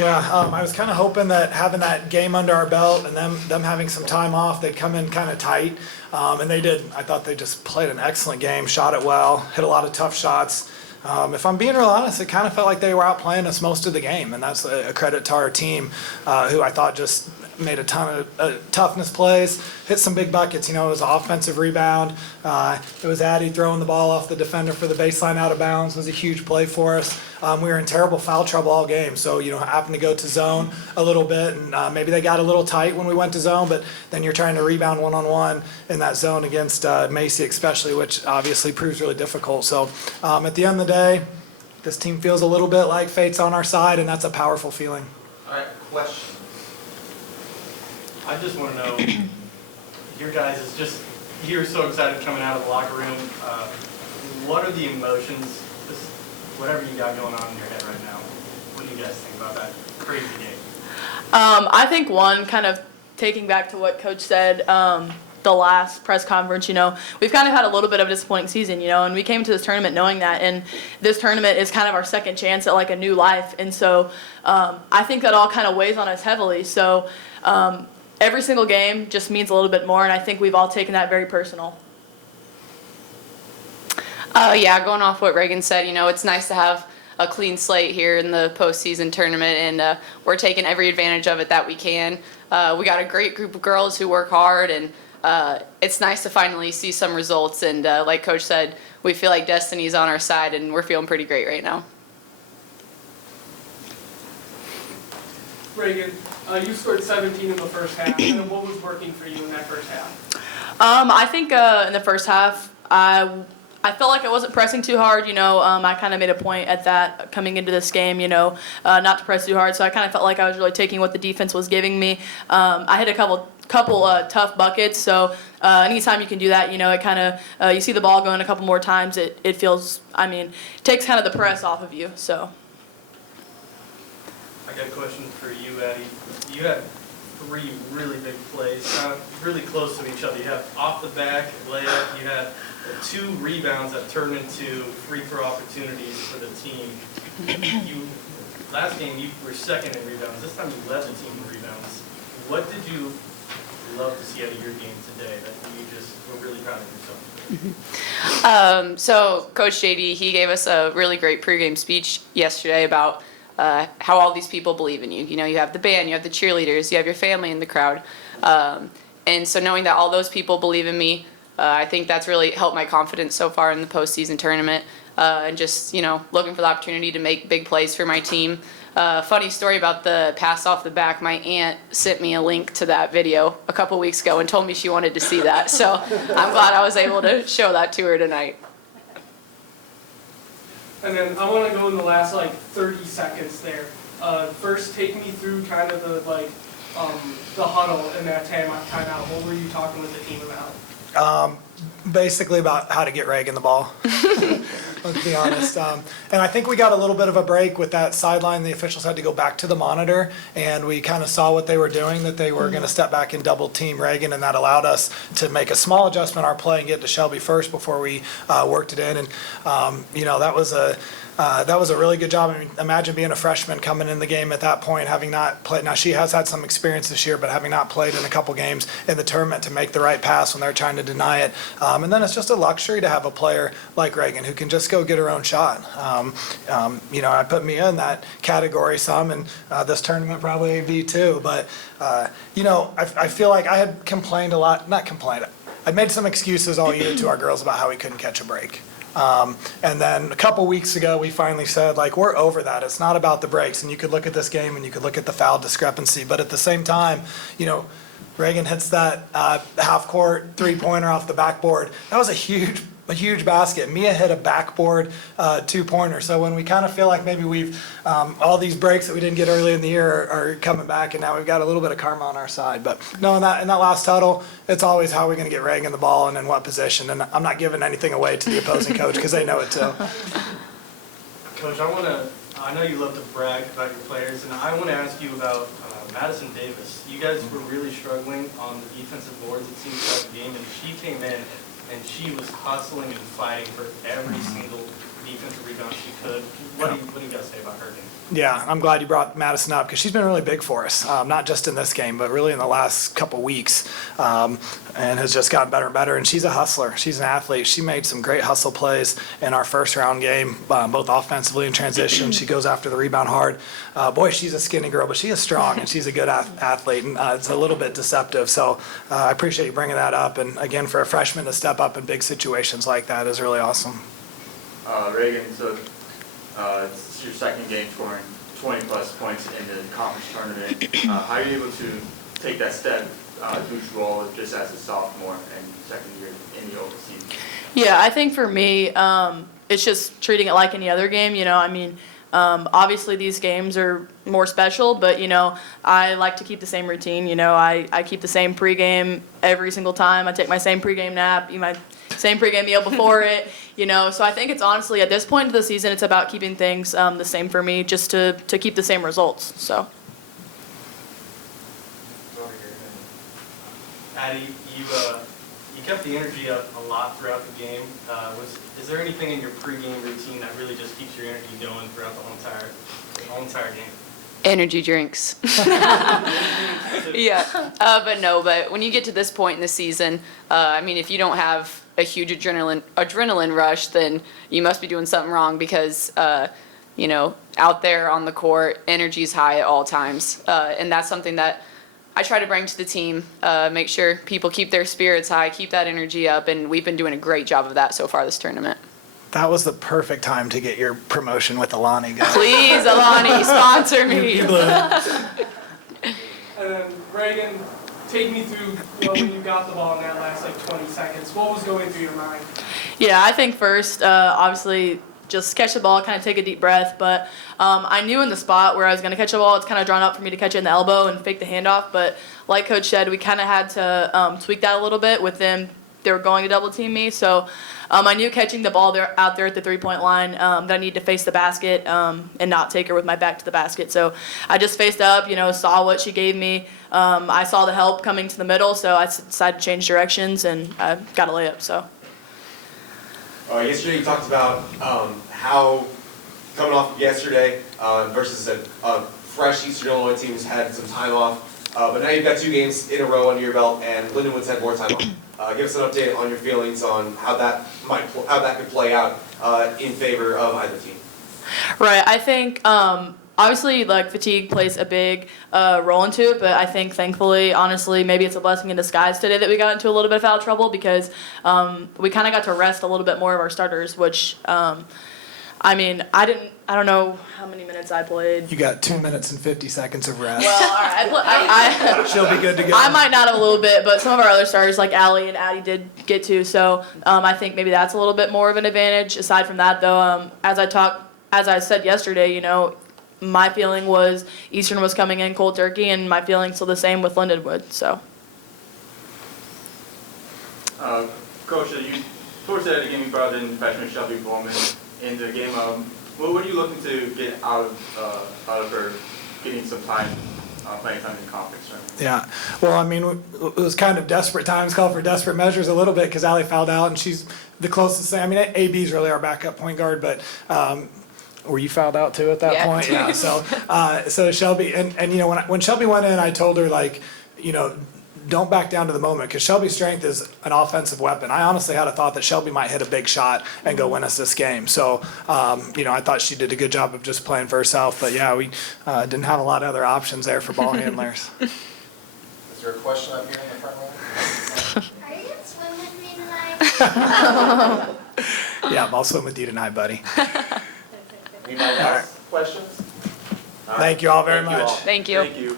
Yeah, I was kind of hoping that having that game under our belt and them having some time off, they'd come in kind of tight, and they did. I thought they just played an excellent game, shot it well, hit a lot of tough shots. If I'm being real honest, it kind of felt like they were outplaying us most of the game, and that's a credit to our team, who I thought just made a ton of toughness plays, hit some big buckets. You know, it was an offensive rebound. It was Addi throwing the ball off the defender for the baseline out of bounds. It was a huge play for us. We were in terrible foul trouble all game, so, you know, happened to go to zone a little bit, and maybe they got a little tight when we went to zone, but then you're trying to rebound one-on-one in that zone against Macy especially, which obviously proves really difficult. So at the end of the day, this team feels a little bit like fate's on our side, and that's a powerful feeling. All right, question. I just want to know, your guys is just, you're so excited coming out of the locker room. What are the emotions, just whatever you got going on in your head right now? What do you guys think about that crazy game? I think one, kind of taking back to what Coach said, the last press conference, you know, we've kind of had a little bit of a disappointing season, you know, and we came to this tournament knowing that, and this tournament is kind of our second chance at like a new life, and so I think that all kind of weighs on us heavily. So every single game just means a little bit more, and I think we've all taken that very personal. Yeah, going off what Raegan said, you know, it's nice to have a clean slate here in the postseason tournament, and we're taking every advantage of it that we can. We got a great group of girls who work hard, and it's nice to finally see some results, and like Coach said, we feel like destiny's on our side, and we're feeling pretty great right now. Raegan, you scored 17 in the first half. And what was working for you in that first half? I think in the first half, I felt like I wasn't pressing too hard, you know. I kind of made a point at that coming into this game, you know, not to press too hard. So I kind of felt like I was really taking what the defense was giving me. I hit a couple tough buckets. So anytime you can do that, you know, it kind of you see the ball going a couple more times, it feels, I mean, it takes kind of the press off of you. So. I got a question for you, Addi. You had three really big plays, really close to each other. You have off the back layup. You had two rebounds that turned into free throw opportunities for the team. Last game you were second in rebounds. This time you led the team in rebounds. What did you love to see out of your game today that you just were really proud of yourself? So Coach JD, he gave us a really great pregame speech yesterday about how all these people believe in you. You know, you have the band, you have the cheerleaders, you have your family in the crowd. And so knowing that all those people believe in me, I think that's really helped my confidence so far in the postseason tournament. And just, you know, looking for the opportunity to make big plays for my team. Funny story about the pass off the back. My aunt sent me a link to that video a couple weeks ago and told me she wanted to see that. So I'm glad I was able to show that to her tonight. And then I want to go in the last like 30 seconds there. First, take me through kind of the huddle in that timeout. What were you talking with the team about? Basically about how to get Raegan the ball, let's be honest. And I think we got a little bit of a break with that sideline. The officials had to go back to the monitor, and we kind of saw what they were doing, that they were going to step back and double team Raegan, and that allowed us to make a small adjustment in our play and get to Shelby first before we worked it in. And, you know, that was a really good job. I mean, imagine being a freshman coming in the game at that point, having not played. Now, she has had some experience this year, but having not played in a couple games in the tournament to make the right pass when they're trying to deny it. And then it's just a luxury to have a player like Raegan who can just go get her own shot. You know, I put Mia in that category some, and this tournament probably AV too. But, you know, I feel like I had complained a lot, not complained, I made some excuses all year to our girls about how we couldn't catch a break. And then a couple weeks ago, we finally said, like, we're over that. It's not about the breaks. And you could look at this game and you could look at the foul discrepancy. But at the same time, you know, Raegan hits that half-court three-pointer off the backboard. That was a huge basket. Mia hit a backboard two-pointer. So when we kind of feel like maybe we've all these breaks that we didn't get early in the year are coming back, and now we've got a little bit of karma on our side. But no, in that last huddle, it's always how are we going to get Raegan the ball and in what position. And I'm not giving anything away to the opposing coach because they know it too. Coach, I know you love to brag about your players, and I want to ask you about Madison Davis. You guys were really struggling on the defensive boards, it seems, throughout the game, and she came in and she was hustling and fighting for every single defensive rebounds she could. What do you guys say about her game? Yeah, I'm glad you brought Madison up because she's been really big for us, not just in this game, but really in the last couple weeks, and has just gotten better and better. And she's a hustler. She's an athlete. She made some great hustle plays in our first round game, both offensively and transition. She goes after the rebound hard. Boy, she's a skinny girl, but she is strong and she's a good athlete, and it's a little bit deceptive. So I appreciate you bringing that up. And again, for a freshman to step up in big situations like that is really awesome. Raegan, so it's your second game scoring 20-plus points in the conference tournament. How are you able to take that step, huge role just as a sophomore and second year in the OVC? Yeah, I think for me, it's just treating it like any other game. I mean, obviously these games are more special, but, I like to keep the same routine. I keep the same pregame every single time. I take my same pregame nap, eat my same pregame meal before it, So I think it's honestly, at this point of the season, it's about keeping things the same for me, just to keep the same results, so. Addi, you kept the energy up a lot throughout the game. Is there anything in your pregame routine that really just keeps your energy going throughout the whole entire game? Energy drinks. Yeah, but when you get to this point in the season, I mean, if you don't have a huge adrenaline rush, then you must be doing something wrong because, out there on the court, energy's high at all times. And that's something that I try to bring to the team, make sure people keep their spirits high, keep that energy up, and we've been doing a great job of that so far this tournament. That was the perfect time to get your promotion with Alani, guys. Please, Alani, sponsor me. You blew it. And then Raegan, take me through when you got the ball in that last 20 seconds. What was going through your mind? Yeah, I think first, obviously, just catch the ball, kind of take a deep breath. But I knew in the spot where I was going to catch the ball, it's kind of drawn up for me to catch it in the elbow and fake the handoff. But like Coach said, we kind of had to tweak that a little bit with them. They were going to double team me. So I knew catching the ball out there at the three-point line that I needed to face the basket and not take her with my back to the basket. So I just faced up, saw what she gave me. I saw the help coming to the middle, so I decided to change directions, and I got a layup. So. Yesterday you talked about how coming off of yesterday versus a fresh Eastern Illinois team who's had some time off, but now you've got 2 games in a row under your belt, and Lindenwood's had more time off. Give us an update on your feelings on how that could play out in favor of either team. Right. I think obviously fatigue plays a big role into it, but I think thankfully, honestly, maybe it's a blessing in disguise today that we got into a little bit of foul trouble because we kind of got to rest a little bit more of our starters, which I don't know how many minutes I played. You got 2 minutes and 50 seconds of rest. Well, all right. She'll be good to go. I might not have a little bit, but some of our other starters like Allie and Addi did get to. So I think maybe that's a little bit more of an advantage. Aside from that, though, as I said yesterday, my feeling was Eastern was coming in cold turkey, and my feeling's still the same with Lindenwood. So. Coach, towards the end of the game, you brought in freshman Shelby Bowman in the game. What are you looking to get out of her getting some time, playing time in the conference? Right? Yeah. Well, I mean, it was kind of desperate times, called for desperate measures a little bit because Allie fouled out, and she's the closest thing. I mean, AB's really our backup point guard, but were you fouled out too at that point? Yeah. So Shelby, and when Shelby went in, I told her don't back down to the moment because Shelby's strength is an offensive weapon. I honestly had a thought that Shelby might hit a big shot and go win us this game. So, I thought she did a good job of just playing for herself. But, yeah, we didn't have a lot of other options there for ball handlers. Is there a question up here in the front row? Are you going to swim with me tonight? Yeah, I'll swim with you tonight, buddy. Anybody else? Questions? Thank you all very much. Thank you. Thank you.